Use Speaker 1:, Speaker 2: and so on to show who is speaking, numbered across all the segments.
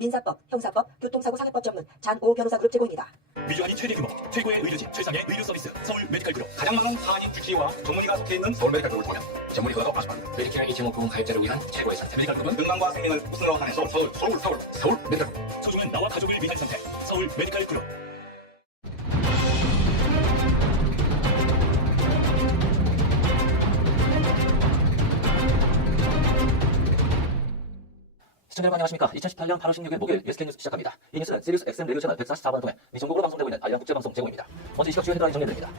Speaker 1: 민사법, 형사법, 교통사고 상해법 전문 잔오 변호사 그룹 제공입니다.
Speaker 2: 위조한이 최대 규모, 최고의 의료진, 최상의 의료 서비스, 서울 메디칼 그룹. 가장 많은 한인 주치의와 전문의가 속해 있는 서울 메디칼 그룹을 통한 전문의 허가도 아십니다. 메디케어 2.5% 가입자를 위한 최고의 선택. 메디칼 그룹은 건강과 생명을 우선으로 하는 서울, 서울, 서울, 서울, 서울 메디칼 그룹. 소중한 나와 가족을 위한 선택, 서울 메디칼 그룹.
Speaker 3: 시청자 여러분 안녕하십니까. 2018년 8월 16일 목요일 예스케 뉴스 시작합니다. 이 뉴스는 시리우스 XM 레디오 채널 144번을 통해 미 전국으로 방송되고 있는 알량 국제방송 제공입니다. 먼저 이 시각 주요 헤드라인 정리드립니다.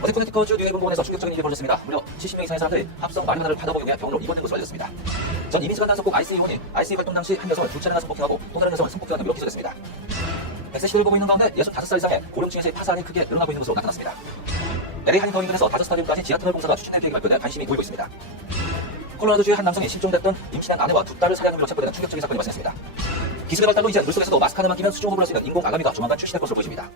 Speaker 3: 어제 코네티컷주 뉴에이븐 공원에서 충격적인 일이 벌어졌습니다. 무려 70명 이상의 사람들이 합성 마리화나를 받아 복용해 병원으로 입원된 것으로 알려졌습니다. 전 이민수관 단속국 IC 의원이 IC 활동 당시 한 여성을 두 차례나 성폭행하고 또 다른 여성을 성폭행한 혐의로 기소됐습니다. 백세 시대를 보고 있는 가운데 65살 이상의 고령층에서의 파산이 크게 늘어나고 있는 것으로 나타났습니다. LA 한인 더인근에서 다섯 스타디움까지 지하터널 공사가 추진될 계획이 발표돼 관심이 보이고 있습니다. 콜로라도주의 한 남성이 실종됐던 임신한 아내와 두 딸을 살해한 혐의로 체포되는 충격적인 사건이 발생했습니다. 기습의 발달로 이제 물속에서도 마스크 하나만 끼면 수중 호흡을 할 수 있는 인공 아가미가 조만간 출시될 것으로 보입니다.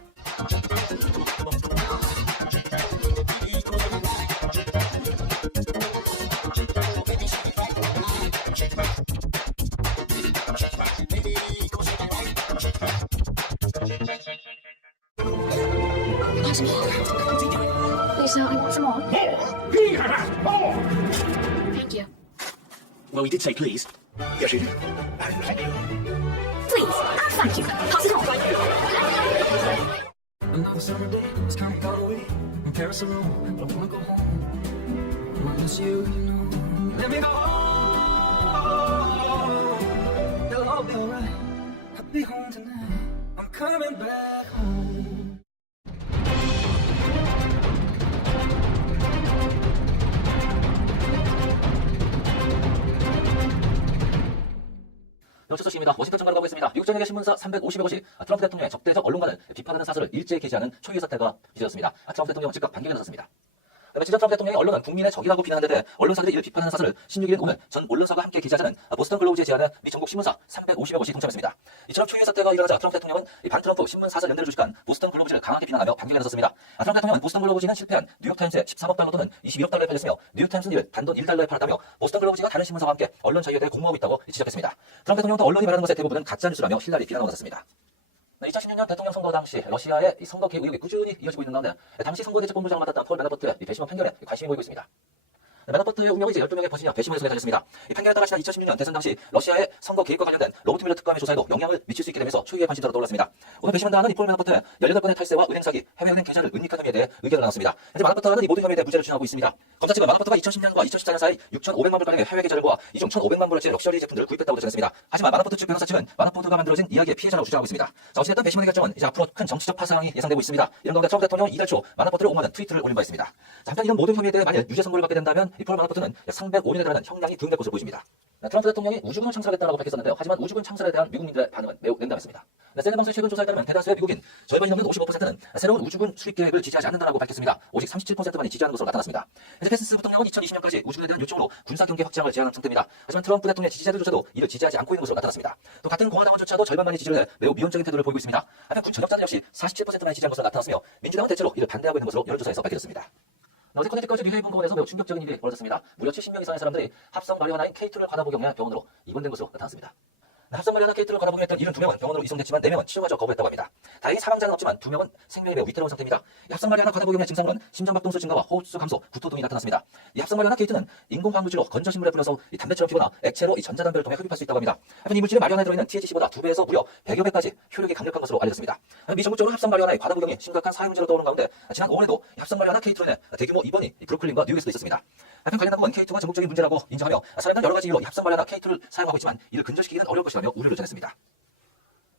Speaker 3: Please no, some more. Thank you. Well, we did say please. Yes, you did. I didn't thank you. Please, ah, thank you. Pass it on. Another summer day was kinda far away from Paris or Rome. Don't wanna go home. Unless you, you know, let me go home. 소식입니다. 워싱턴 정가로 가고 있습니다. 미국 전역의 신문사 350여 곳이 트럼프 대통령의 적대적 언론관을 비판하는 사설을 일제히 게시하는 초유의 사태가 빚어졌습니다. 트럼프 대통령은 즉각 반격에 나섰습니다. 전 트럼프 대통령이 언론은 국민의 적이라고 비난한 데 언론사들이 이를 비판하는 사설을 16일인 오늘 전 언론사가 함께 기자하는 보스턴 글로우즈의 제안에 미 전국 신문사 350여 곳이 동참했습니다. 이처럼 초유의 사태가 일어나자 트럼프 대통령은 이 반트럼프 신문 사설 연대를 주식한 보스턴 글로우즈를 강하게 비난하며 반격에 나섰습니다. 아, 트럼프 대통령은 보스턴 글로우즈는 실패한 뉴욕타임즈에 13억 달러 또는 21억 달러에 팔렸으며 뉴욕타임즈는 이를 단돈 1달러에 팔았다며 보스턴 글로우즈가 다른 신문사와 함께 언론 자유에 대해 공모하고 있다고 지적했습니다. 트럼프 대통령도 언론이 말하는 것의 대부분은 가짜뉴스라며 힐라리 비난하고 나섰습니다. 2016년 대통령 선거 당시 러시아의 이 선거 개입 의혹이 꾸준히 이어지고 있는 가운데 당시 선거대책본부장을 맡았던 폴이 배심원 판결에 관심이 모이고 있습니다. 네, 매너버트의 운명이 이제 12명의 버지니아 배심원에 손에 달렸습니다. 이 판결에 따라 지난 2016년 대선 당시 러시아의 선거 개입과 관련된 로버트 밀러 특감의 조사에도 영향을 미칠 수 있게 되면서 초유의 관심사로 떠올랐습니다. 오늘 배심원단은 이폴 매너버트의 18건의 탈세와 은행 사기, 해외은행 계좌를 은닉한 혐의에 대해 의견을 나눴습니다. 현재 마너버트는 이 모든 혐의에 대해 무죄를 주장하고 있습니다. 검사 측은 마너버트가 2010년과 2014년 사이 6,500만 불가량의 해외 계좌를 모아 이 중 1,500만 불어치의 럭셔리 제품들을 구입했다고 전했습니다. 하지만 마너버트 측 변호사 측은 마너버트가 만들어진 이야기의 피해자라고 주장하고 있습니다. 자, 어찌됐든 배심원의 결정은 이제 앞으로 큰 정치적 파상이 예상되고 있습니다. 이런 가운데 트럼프 대통령은 이달 초 마너버트를 옹호하는 트위터를 올린 바 있습니다. 자, 한편 이런 모든 혐의에 대해 만일 유죄 선고를 받게 된다면 이폴 마너버트는 305년에 달하는 형량이 부응될 것으로 보입니다. 네, 트럼프 대통령이 우주군을 창설하겠다고 밝혔었는데요. 하지만 우주군 창설에 대한 미국민들의 반응은 매우 냉담했습니다. 네, 세네방송의 최근 조사에 따르면 대다수의 미국인 절반이 넘는 55%는 새로운 우주군 수립 계획을 지지하지 않는다고 밝혔습니다. 오직 37%만이 지지하는 것으로 나타났습니다. 페스스 부통령은 2020년까지 우주군에 대한 요청으로 군사 경계 확장을 제안한 상태입니다. 하지만 트럼프 대통령의 지지자들조차도 이를 지지하지 않고 있는 것으로 나타났습니다. 또 같은 공화당원조차도 절반만이 지지를 해 매우 미온적인 태도를 보이고 있습니다. 한편 군 전역자들 역시 47%만이 지지한 것으로 나타났으며 민주당은 대체로 이를 반대하고 있는 것으로 여론조사에서 밝혀졌습니다. 어제 커넥티컷주 뉴헤이븐 공원에서 매우 충격적인 일이 벌어졌습니다. 무려 70명 이상의 사람들이 합성 마리화나인 K2를 과다 복용해 병원으로 입원된 것으로 나타났습니다. 합성 마리화나 K2를 과다 복용했던 72명은 병원으로 이송됐지만 4명은 치료마저 거부했다고 합니다. 다행히 사망자는 없지만 2명은 생명이 매우 위태로운 상태입니다. 이 합성 마리화나 과다 복용의 증상으로는 심장박동수 증가와 호흡수 감소, 구토 등이 나타났습니다. 이 합성 마리화나 K2는 인공화학물질로 건조식물에 불려서 이 담배처럼 피거나 액체로 이 전자담배를 통해 흡입할 수 있다고 합니다. 한편 이 물질은 마리화나에 들어있는 THC보다 2배에서 무려 100여 배까지 효력이 강력한 것으로 알려졌습니다. 미 정부 쪽으로 합성 마리화나의 과다 복용이 심각한 사회 문제로 떠오른 가운데 지난 5월에도 이 합성 마리화나 K2로 인해 대규모 입원이 이 브루클린과 뉴욕에서도 있었습니다. 한편 관련 당국은 K2가 전국적인 문제라고 인정하며 사람들은 여러 가지 이유로 이 합성 마리화나 K2를 사용하고 있지만 이를 근절시키기는 어려울 것이 라며 우려를 전했습니다.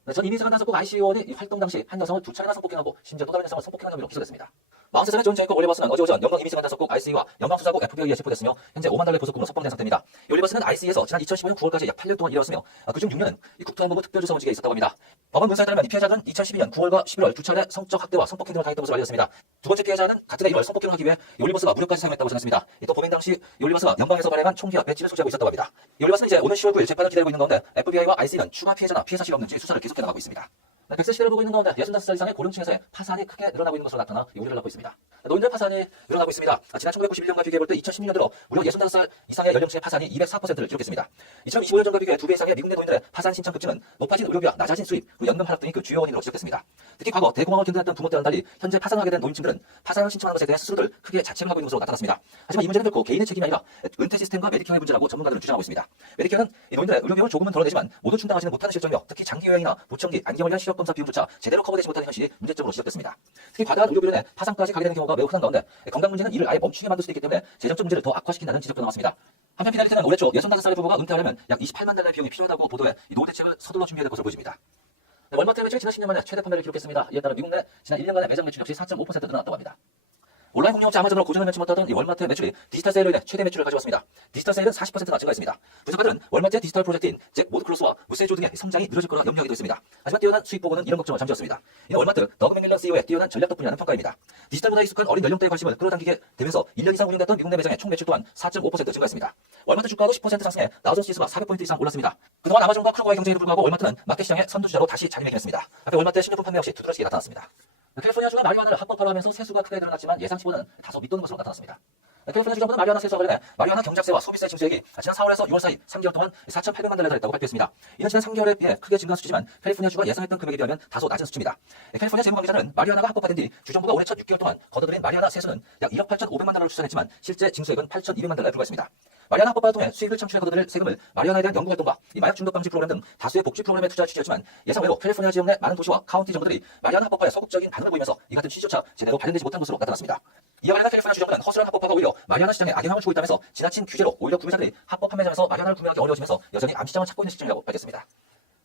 Speaker 3: 네, 전 이민수관 단속국 ICO원이 이 활동 당시 한 여성을 두 차례나 성폭행하고 심지어 또 다른 여성을 성폭행한 혐의로 기소됐습니다. 43살의 존 제이콥 올리버스는 어제 오전 영광 이민수관 단속국 IC와 영광수사국 FBI에 체포됐으며 현재 5만 달러의 보석금으로 석방된 상태입니다. 이 올리버스는 IC에서 지난 2015년 9월까지 약 8년 동안 일했으며 그중 6년은 이 국토안보부 특별조사원직에 있었다고 합니다. 법원 문서에 따르면 이 피해자는 2012년 9월과 11월 두 차례 성적 학대와 성폭행 등을 당했던 것으로 알려졌습니다. 두 번째 피해자는 같은 해 1월 성폭행을 하기 위해 이 올리버스가 무력까지 사용했다고 전했습니다. 또 범행 당시 이 올리버스가 영광에서 발행한 총기와 배지를 소지하고 있었다고 합니다. 이 올리버스는 이제 오는 10월 9일 재판을 기다리고 있는 가운데 FBI와 IC는 추가 피해자나 피해 사실이 없는지 수사를 계속해 나가고 있습니다. 네, 백세 시대를 보고 있는 가운데 65살 이상의 고령층에서의 파산이 크게 늘어나고 있는 것으로 나타나 우려를 낳고 있습니다. 있습니다. 노인들 파산이 늘어나고 있습니다. 아, 지난 1991년과 비교해볼 때 2016년 들어 무려 65살 이상의 연령층의 파산이 204%를 기록했습니다. 2025년 전과 비교해 2배 이상의 미국 내 노인들의 파산 신청 급증은 높아진 의료비와 낮아진 수입, 그리고 연금 하락 등이 그 주요 원인으로 지적됐습니다. 특히 과거 대공황을 견뎌냈던 부모 때와는 달리 현재 파산하게 된 노인층들은 파산을 신청하는 것에 대한 스스로들 크게 자책을 하고 있는 것으로 나타났습니다. 하지만 이 문제는 결코 개인의 책임이 아니라 은퇴 시스템과 메디케어의 문제라고 전문가들은 주장하고 있습니다. 메디케어는 이 노인들의 의료 비용을 조금은 덜어내지만 모두 충당하지는 못하는 실정이며 특히 장기 여행이나 보청기, 안기 관련 시력 검사 비용조차 제대로 커버되지 못하는 현실이 문제점으로 지적됐습니다. 특히 과다한 의료비로 인해 파산 까지 가게 되는 경우가 매우 흔한 가운데 건강 문제는 이를 아예 멈추게 만들 수도 있기 때문에 재정적 문제를 더 악화시킨다는 지적도 나왔습니다. 한편 피날리트는 올해 초 65살의 부부가 은퇴하려면 약 28만 달러의 비용이 필요하다고 보도해 이 노후 대책을 서둘러 준비해야 될 것으로 보여집니다. 네, 월마트 매출이 지난 10년 만에 최대 판매를 기록했습니다. 이에 따라 미국 내 지난 1년간의 매장 매출 역시 4.5% 늘어났다고 합니다. 온라인 공룡업체 아마존으로 고전을 못하던 이 월마트의 매출이 디지털 세일로 인해 최대 매출을 가져왔습니다. 디지털 세일은 40%나 증가했습니다. 분석가들은 월마트의 디지털 프로젝트인 잭 모드클로스와 무세조 등의 성장이 느려질 거라 염려하기도 했습니다. 하지만 뛰어난 수익 보고는 이런 걱정을 잠재웠습니다. 이는 월마트 더그 맥밀런 CEO의 뛰어난 전략 덕분이라는 평가입니다. 디지털보다 익숙한 어린 연령대의 관심을 끌어당기게 되면서 1년 이상 운영됐던 미국 내 매장의 총 매출 또한 4.5% 증가했습니다. 월마트 주가도 10% 상승해 나우존 지수가 400포인트 이상 올랐습니다. 그동안 아마존과 크루거의 경쟁에도 불구하고 월마트는 마켓 시장의 선두주자로 다시 자리매김했습니다. 앞에 월마트의 신제품 판매 역시 두드러지게 나타났습니다. 캘리포니아주가 마리화나를 합법화로 하면서 세수가 크게 늘어났지만 예상치보다는 다소 밑도는 것으로 나타났습니다. 캘리포니아 주정부는 마리화나 세수와 관련해 마리화나 경작세와 소비세 징수액이 지난 4월에서 6월 사이 3개월 동안 4,800만 달러에 달했다고 발표했습니다. 이는 지난 3개월에 비해 크게 증가한 수치지만 캘리포니아 주가 예상했던 금액에 비하면 다소 낮은 수치입니다. 캘리포니아 재무 관계자는 마리화나가 합법화된 뒤 주정부가 올해 첫 6개월 동안 걷어들인 마리화나 세수는 약 1억 8,500만 달러를 추산했지만 실제 징수액은 8,200만 달러에 불과했습니다. 마리아나 합법화를 통해 수익을 창출해 거둬들일 세금을 마리아나에 대한 연구 활동과 이 마약 중독 방지 프로그램 등 다수의 복지 프로그램에 투자할 취지였지만 예상외로 캘리포니아 지역 내 많은 도시와 카운티 정부들이 마리아나 합법화에 소극적인 반응을 보이면서 이 같은 취지조차 제대로 발현되지 못한 것으로 나타났습니다. 이와 관련해 캘리포니아 주정부는 허술한 합법화가 오히려 마리아나 시장에 악영향을 주고 있다면서 지나친 규제로 오히려 구매자들이 합법 판매장에서 마리아나를 구매하기 어려워지면서 여전히 암시장을 찾고 있는 시점이라고 밝혔습니다.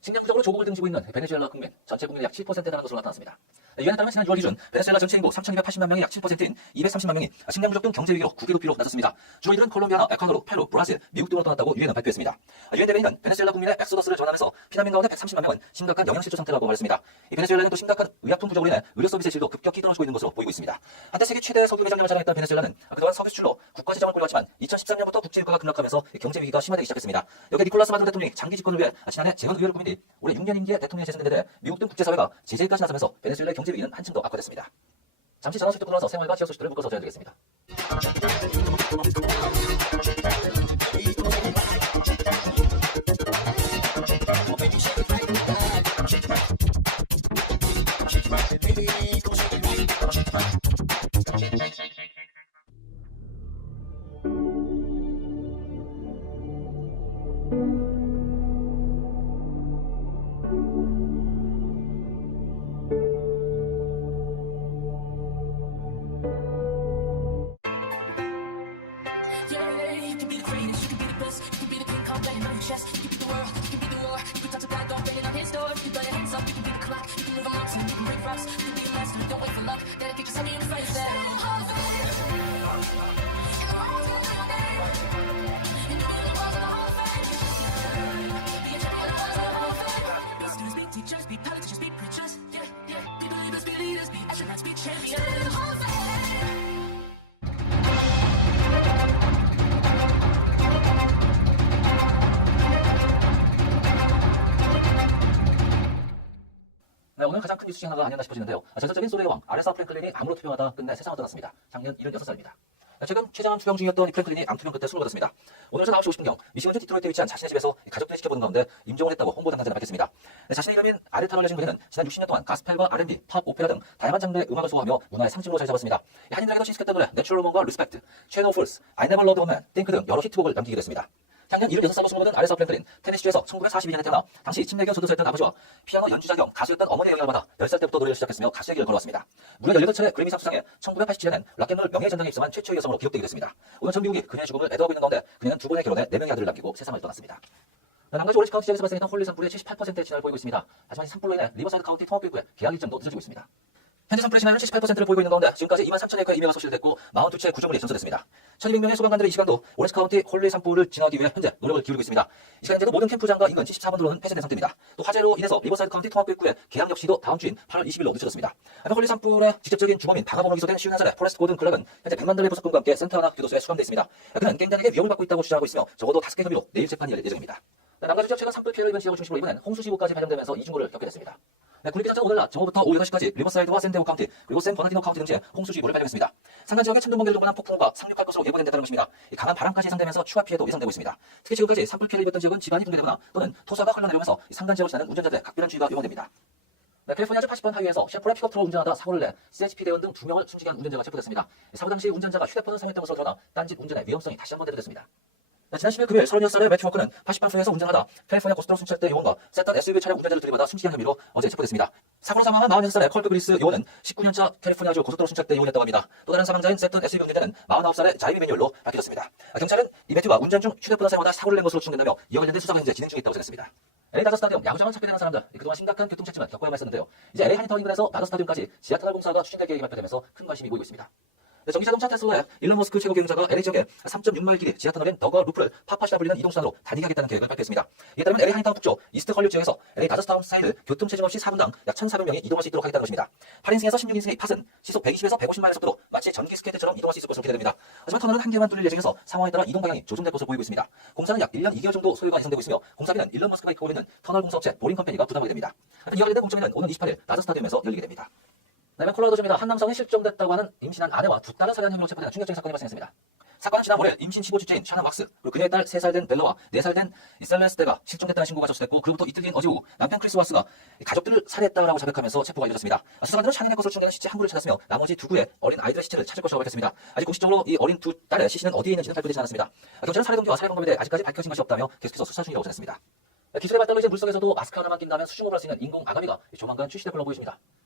Speaker 3: 식량부족으로 조국을 등지고 있는 베네수엘라 국민 전체 국민의 약 7%에 달하는 것으로 나타났습니다. 이에 따르면 지난 6월 기준 베네수엘라 전체 인구 3,280만 명의 약 7%인 230만 명이 식량부족 등 경제 위기로 국기도피로 나섰습니다. 주로 이들은 콜롬비아나 에콰도르, 페루, 브라질, 미국 등으로 떠났다고 유엔은 발표했습니다. 유엔 대변인은 베네수엘라 국민의 엑소더스를 전하면서 피난민 가운데 130만 명은 심각한 영양실조 상태라고 말했습니다. 이 베네수엘라는 또 심각한 의약품 부족으로 인해 의료 서비스의 질도 급격히 떨어지고 있는 것으로 보이고 있습니다. 한때 세계 최대 석유 매장량을 자랑했던 베네수엘라는 그동안 석유 수출로 국가 지정을 꾸려왔지만 2013년부터 국제 유가가 급락하면서 경제 위기가 심화되기 시작했습니다. 여기에 니콜라스 마두로 대통령이 장기 집권을 위해 지난해 재헌 의회를 꾸 린뒤 올해 6년 임기에 대통령이 재선된 데 미국 등 국제사회가 제재까지 나서면서 베네수엘라의 경제 위기는 한층 더 악화됐습니다. 잠시 전화 소식도 끊어서 생활과 지역 소식들을 묶어서 전해드리겠습니다. Chest. You can be the world, you can be the war, you can touch a black dog banging on his door. You can throw your hands up, you can be the clock, you can live a mountain, you can break rocks, you can be a master, don't wait for luck. Dedicate yourself the face. Be students, be teachers, be politicians, be preachers. Yeah, yeah. Be believers, be leaders, be astronauts, be champions. 큰 이슈 중 하나가 아니었나 싶어지는데요. 아, 전설적인 소리의 왕 아레사 프랭클린이 암으로 투병하다 끝내 세상을 떠났습니다. 작년 76살입니다. 최근 췌장암 투병 중이었던 이 프랭클린이 암 투병 끝에 숨을 거뒀습니다. 오늘 오전 9시 50분경 미시건주 디트로이트에 위치한 자신의 집에서 가족들이 지켜보는 가운데 임종을 했다고 홍보 담당자는 밝혔습니다. 네, 자신의 이름인 아르타로 알려진 그는 지난 60년 동안 가스펠과 R&B, 팝, 오페라 등 다양한 장르의 음악을 소화하며 문화의 상징으로 자리 잡았습니다. 이 한인들에게도 친숙했던 노래 내추럴 몬과 리스펙트, Fools, I Never Loved a Man, 띵크 등 여러 히트곡을 남기게 됐습니다. 향년 76살로 숨어든 아레사 프랭클린, 테네시주에서 1942년에 태어나 당시 침례교 전도사였던 아버지와 피아노 연주자 겸 가수였던 어머니의 영향을 받아 10살 때부터 노래를 시작했으며 가수의 길을 걸어왔습니다. 무려 18차례 그래미상 수상에 1987년엔 락앤롤 명예의 전당에 입성한 최초의 여성으로 기록되게 됐습니다. 오늘 전 미국이 그녀의 죽음을 애도하고 있는 가운데 그녀는 두 번의 결혼에 네 명의 아들을 남기고 세상을 떠났습니다. 네, 남가주 오렌지 카운티 지역에서 발생했던 홀리 산 불의 78%의 진화를 보이고 있습니다. 하지만 이 산불로 인해 리버사이드 카운티 통합교육부의 계약 일정도 늦어지고 있습니다. 현재 산불의 진화는 78%를 보이고 있는 가운데 지금까지 2만 3천여 개의 이명가 소실됐고 42채의 구조물이 전소됐습니다. 1200명의 소방관들의 이 시간도 오렌지 카운티 홀리 산불을 진화하기 위해 현재 노력을 기울이고 있습니다. 이 시간 현재도 모든 캠프장과 인근 74번 도로는 폐쇄된 상태입니다. 또 화재로 인해서 리버사이드 카운티 통합교육부의 계약 역시도 다음 주인 8월 20일로 늦춰졌습니다. 한편 홀리 산불의 직접적인 주범인 바가범으로 기소된 51살의 포레스트 고든 클락은 현재 100만 달러의 보석금과 함께 센터 하나 교도소에 수감돼 있습니다. 그는 갱단에게 위협을 받고 있다고 주장하고 있으며 적어도 5개 혐의로 내일 재판이 열릴 예정입니다. 남가주 지역 최근 산불 피해를 입은 지역을 중심으로 이번엔 홍수 지구까지 발생되면서 이중고를 겪게 됐습니다. 네, 국립기관차는 오늘 낮 정오부터 오후 8시까지 리버사이드와 샌디에고 카운티 그리고 샌 버나디노 카운티 등지에 홍수주의보를 발령했습니다. 상간 지역에 천둥 번개를 동반한 폭풍과 상륙할 것으로 예보된다는 것입니다. 이 강한 바람까지 예상되면서 추가 피해도 예상되고 있습니다. 특히 지금까지 산불 피해를 입었던 지역은 지반이 붕괴되거나 또는 토사가 흘러내려면서 이 상간 지역을 지나는 운전자들의 각별한 주의가 요구됩니다. 네, 캘리포니아주 80번 하이웨이에서 셰프레 픽업 트럭을 운전하다 사고를 내 CHP 대원 등 2명을 숨지게 한 운전자가 체포됐습니다. 이 사고 당시 운전자가 휴대폰을 사용했던 것으로 드러나 딴짓 운전의 위험성이 다시 한번 대두됐습니다. 네, 지난 10일 금요일 36살의 매튜 워크는 80방송에서 운전하다 캘리포니아 고스트로 순찰대 요원과 세단 SUV 차량 운전자를 들이받아 숨지게 한 혐의로 어제 체포됐습니다. 사고로 사망한 46살의 컬크 그리스 요원은 19년차 캘리포니아주 고속도로 순찰대 요원이었다고 합니다. 또 다른 사망자인 세턴 SUV 운전자는 49살의 자이미 매뉴얼로 밝혀졌습니다. 아, 경찰은 이 매튜가 운전 중 휴대폰을 사용하다 사고를 낸 것으로 추정된다며 이와 관련된 수사가 현재 진행 중에 있다고 전했습니다. LA 다저 스타디움 야구장을 찾게 되는 사람들 그동안 심각한 교통체증을 겪어야만 했었는데요. 이제 LA 인근에서 다저 스타디움까지 지하 터널 공사가 추진될 계획이 발표되면서 큰 관심이 모이고 있습니다. 네, 전기자동차 테슬라의 일론 머스크 최고 경영자가 LA 지역에 3.6마일 길이 지하터널인 더거 루프를 파파시라 불리는 이동수단으로 다니게 하겠다는 계획을 발표했습니다. 이에 따르면 LA 하니타운 북쪽 이스트 헐리우드 지역에서 LA 다저스타운 사이를 교통체증 없이 4분당 약 1,400명이 이동할 수 있도록 하겠다는 것입니다. 8인승에서 16인승의 이 팟은 시속 120에서 150마일의 속도로 마치 전기 스케이트처럼 이동할 수 있을 것으로 기대됩니다. 하지만 터널은 한 개만 뚫릴 예정에서 상황에 따라 이동 방향이 조정될 것으로 보이고 있습니다. 공사는 약 1년 2개월 정도 소요가 예상되고 있으며 공사비는 일론 머스크가 이끌고 있는 터널 공사업체 보링 컴퍼니가 부담하게 됩니다. 이와 관련된 공정위는 오는 28일 다저 스타디움에서 열리게 됩니다. 다음에 콜로라도주입니다. 한 남성이 실종됐다고 하는 임신한 아내와 두 딸을 살해한 혐의로 체포된 충격적인 사건이 발생했습니다. 사건은 지난 5일 임신 15주째인 샤나 왁스 그리고 그의 딸 3살 된 벨러와 4살 된 셀레스테가 실종됐다는 신고가 접수됐고 그로부터 이틀 뒤인 어제 오후 남편 크리스 왁스가 가족들을 살해했다라고 자백하면서 체포가 이뤄졌습니다. 수사관들은 샤넬의 것으로 추정되는 시체 한 구를 찾았으며 나머지 두 구의 어린 아이들의 시체를 찾을 것이라고 밝혔습니다. 아직 공식적으로 이 어린 두 딸의 시신은 어디에 있는지는 발표되지 않았습니다. 경찰은 살해 동기와 살해 방법에 대해 아직까지 밝혀진 것이 없다며 계속해서 수사 중이라고 전했습니다. 기술의 발달로 이제 물속에서도 마스크 하나만 낀다면 수중호흡을 할 수 있는 인공 아가미가 조만간 출시될 걸로.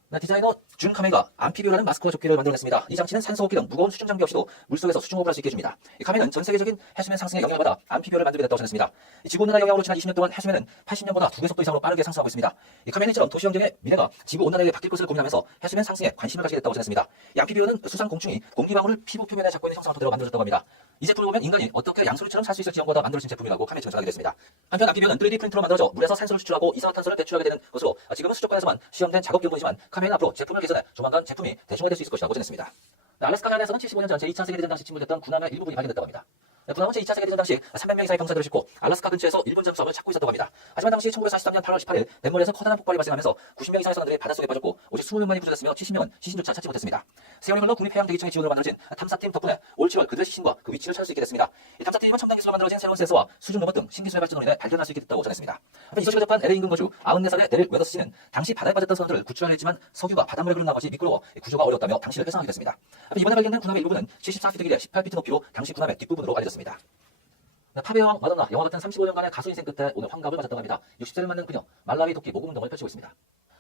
Speaker 3: 네, 디자이너 준 카메가 암피비오라는 마스크와 조끼를 만들어냈습니다. 이 장치는 산소 호흡기 등 무거운 수중 장비 없이도 물속에서 수중호흡을 할 수 있게 해줍니다. 이 카메는 전 세계적인 해수면 상승의 영향을 받아 암피비오를 만들게 됐다고 전했습니다. 이 지구온난화 영향으로 지난 20년 동안 해수면은 80년보다 두배 속도 이상으로 빠르게 상승하고 있습니다. 이 카메는처럼 도시 경쟁의 미래가 지구온난화에 바뀔 것을 고민하면서 해수면 상승에 관심을 가지게 됐다고 전했습니다. 이 암피비오는 수상 공충이 공기방울을 피부 표면에 잡고 있는 형상을 토대로 만들어졌다고 합니다. 이 제품을 보면 인간이 어떻게 양소리처럼 살 수 있을지 연구하다 만들어진 제품이라고 카메 전하게 됐습니다. 한편 암피비오는 3D 프린터 로 만들어져 물에서 산소를 추출하고 이산화탄소를 배출하게 되는 것으로 지금은 수족관에서만 시험된 작업 규모이지만 카메는 앞으로 제품을 개선해 조만간 제품이 대중화될 수 있을 것이라고 전했습니다. 네, 알래스카 해안에서는 75년 전 제2차 세계대전 당시 침몰됐던 군함의 일부분이 발견됐다고 합니다. 네, 군함은 제2차 세계대전 당시 300명 이상의 병사들을 싣고 알래스카 근처에서 일본 잠수함을 찾고 있었다고 합니다. 하지만 당시 1943년 8월 18일 뱃머리에서 커다란 폭발이 발생하면서 90명 이상의 선원들이 바닷속에 빠졌고 오직 20명만이 구조됐으며 70명은 시신조차 찾지 못했습니다. 세월이 흘러 국립해양대기청의 지원으로 만들어진 탐사팀 덕분에 올 7월 그들의 시신과 그 위치를 찾을 수 있게 됐습니다. 이 탐사팀은 첨단 기술로 만들어진 새로운 센서와 수중 로봇 등 신기술의 발전으로 인해 발견할 수 있게 됐다고 전했습니다. 한편 이 소식을 접한 LA 인근 거주 94살의 데릴 웨더스 씨는 당시 바다에 빠졌던 선원들을 구출하려 했지만 석유가 바닷물에 흐른 나머지 미끄러워 구조가 어려웠다며 당시를 회상하게 됐습니다. 이번에 발견된 군함의 일부는 74피트 길이에 18피트 높이로 당시 군함의 뒷부분으로 알려졌습니다. 네, 팝의 여왕 마돈나 영화 같은 35년간의 가수 인생 끝에 오늘 환갑을 맞았다고 합니다. 60세를 맞는 그녀 말라위 도끼 모금 운동을 펼치고 있습니다.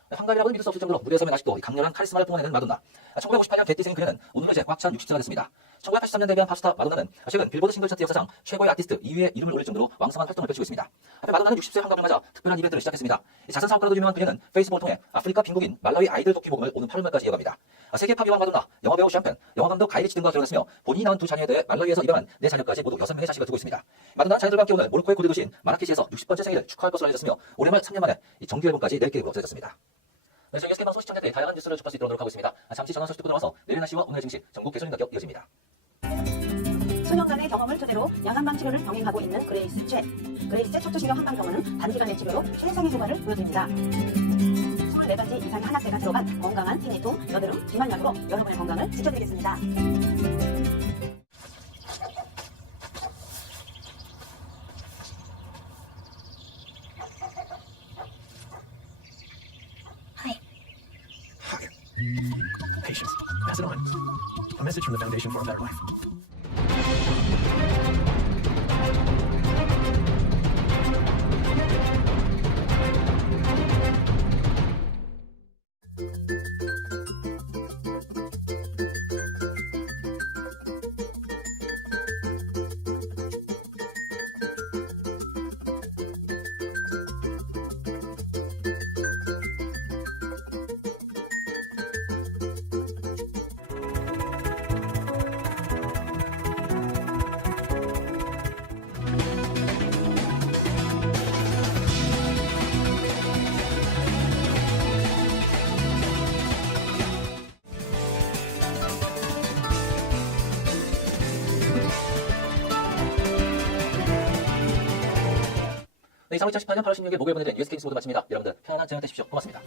Speaker 3: 네, 환갑이라고는 믿을 수 없을 정도로 무대에서면 아직도 이 강렬한 카리스마를 뿜어내는 마돈나. 1958년 개띠생 그녀는 오늘로 이제 꽉 찬 60세가 됐습니다. 1983년 데뷔한 팝스타 마돈나는 최근 빌보드 싱글 차트 역사상 최고의 아티스트 2위에 이름을 올릴 정도로 왕성한 활동을 펼치고 있습니다. 한편 마돈나는 60세 환갑을 맞아 특별한 이벤트를 시작했습니다. 이 자선 사업가로도 유명한 그녀는 페이스북을 통해 아프리카 빈국인 말라위 아이들 도끼 모금을 오는 8월 말까지 이어갑니다. 아, 세계 팝 여왕 마돈나, 영화배우 샴펜, 영화감독 가이리치 등과 결혼했으며 본인이 낳은 두 자녀에 대해 말라위에서 입양한 네 자녀까지 모두 6명의 자식을 두고 있습니다. 마돈나는 자녀들과 함께 오늘 모로코의 고대 도시인 마라케시에서 60번째 생일을 축하할 것으로 알려졌으며 올해 말 3년 만에 이 정규 앨범까지 낼 계획으로 전해졌습니다. 네, 저희 SK 방송 시청자들이 다양한 뉴스를 접할 수 있도록 노력하고 있습니다. 아, 잠시 전화 소식 듣고 나와서 내일 날씨와 오늘 증시 전국 개소림 가격 이어집니다.
Speaker 4: 수년간의 경험을 토대로 양한방 치료를 병행하고 있는 그레이스 제. 그레이스 제 척추 신경 한방 병원은 단기간의 치료로 최상의 효과를 보여드립니다. 24가지 이상의 한약재가 들어간 건강한 티니통, 여드름, 비만약으로 여러분의 건강을 지켜드리겠습니다.
Speaker 3: 이상 2018년 8월 16일 목요일 보내드린 US 킹스 모두 마칩니다. 여러분들 편안한 저녁 되십시오. 고맙습니다.